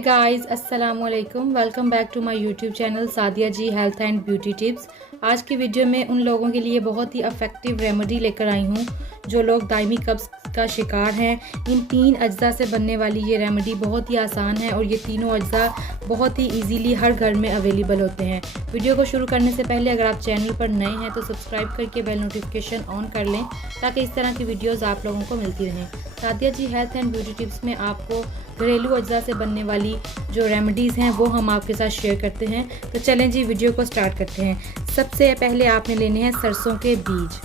Guys, अस्सलाम वालेकुम। Welcome back to my YouTube channel Sadia ji health and beauty tips. आज की वीडियो में उन लोगों के लिए बहुत ही इफ़ेक्टिव रेमेडी लेकर आई हूँ जो लोग दायमी कब्ज़ का शिकार हैं। इन 3 अज्जा से बनने वाली ये रेमेडी बहुत ही आसान है और ये तीनों अज्जा बहुत ही इजीली हर घर में अवेलेबल होते हैं। वीडियो को शुरू करने से पहले अगर आप चैनल पर नए हैं तो सब्सक्राइब करके बेल नोटिफिकेशन ऑन कर लें ताकि इस तरह की वीडियोज़ आप लोगों को मिलती रहें। Sadia ji health and beauty tips में आपको घरेलू अज्जा से बनने वाली जो रेमेडीज़ हैं वो हम आपके साथ शेयर करते हैं। तो चलें जी वीडियो को स्टार्ट करते हैं। सबसे पहले आपने लेने हैं सरसों के बीज।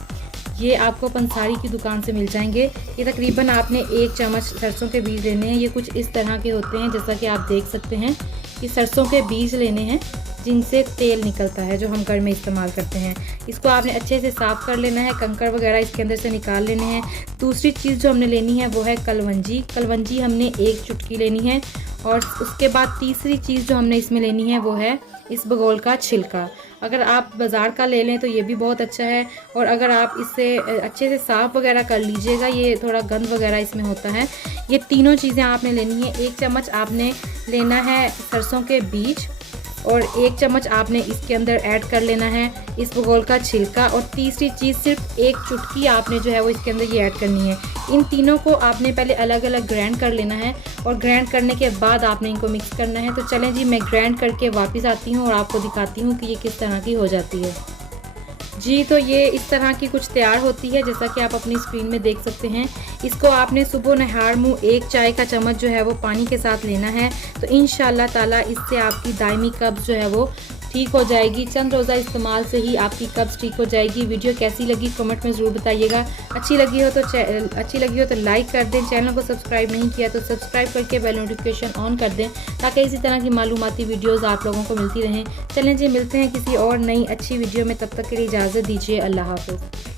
ये आपको पंसारी की दुकान से मिल जाएंगे। ये तकरीबन आपने 1 चम्मच सरसों के बीज लेने हैं। ये कुछ इस तरह के होते हैं जैसा कि आप देख सकते हैं कि सरसों के बीज लेने हैं जिनसे तेल निकलता है जो हम घर में इस्तेमाल करते हैं। इसको आपने अच्छे से साफ़ कर लेना है, कंकड़ वगैरह इसके अंदर से निकाल लेने हैं। दूसरी चीज़ जो हमने लेनी है वो है कलवंजी। कलवंजी हमने 1 चुटकी लेनी है। और उसके बाद तीसरी चीज़ जो हमने इसमें लेनी है वो है इस बगोल का छिलका। अगर आप बाज़ार का ले लें तो ये भी बहुत अच्छा है, और अगर आप इससे अच्छे से साफ़ वगैरह कर लीजिएगा, ये थोड़ा गंद वगैरह इसमें होता है। ये तीनों चीज़ें आपने लेनी है। 1 चम्मच आपने लेना है सरसों के बीज और 1 चम्मच आपने इसके अंदर ऐड कर लेना है इस बगोल का छिलका, और तीसरी चीज़ सिर्फ 1 चुटकी आपने जो है वो इसके अंदर ये ऐड करनी है। इन तीनों को आपने पहले अलग अलग ग्राइंड कर लेना है और ग्राइंड करने के बाद आपने इनको मिक्स करना है। तो चलें जी मैं ग्राइंड करके वापस आती हूँ और आपको दिखाती हूँ कि ये किस तरह की हो जाती है। जी तो ये इस तरह की कुछ तैयार होती है जैसा कि आप अपनी स्क्रीन में देख सकते हैं। इसको आपने सुबह नहार मुँह 1 चाय का चम्मच जो है वो पानी के साथ लेना है। तो इंशाल्लाह ताला इससे आपकी दायमी कब्ज़ जो है वो ठीक हो जाएगी। चंद रोज़ा इस्तेमाल से ही आपकी कब्ज़ ठीक हो जाएगी। वीडियो कैसी लगी कमेंट में ज़रूर बताइएगा। अच्छी लगी हो तो लाइक कर दें। चैनल को सब्सक्राइब नहीं किया तो सब्सक्राइब करके बेल नोटिफिकेशन ऑन कर दें ताकि इसी तरह की मालूमाती वीडियोज़ आप लोगों को मिलती रहें। चलें जी मिलते हैं किसी और नई अच्छी वीडियो में, तब तक के लिए इजाज़त दीजिए। अल्लाह हाफ़िज़।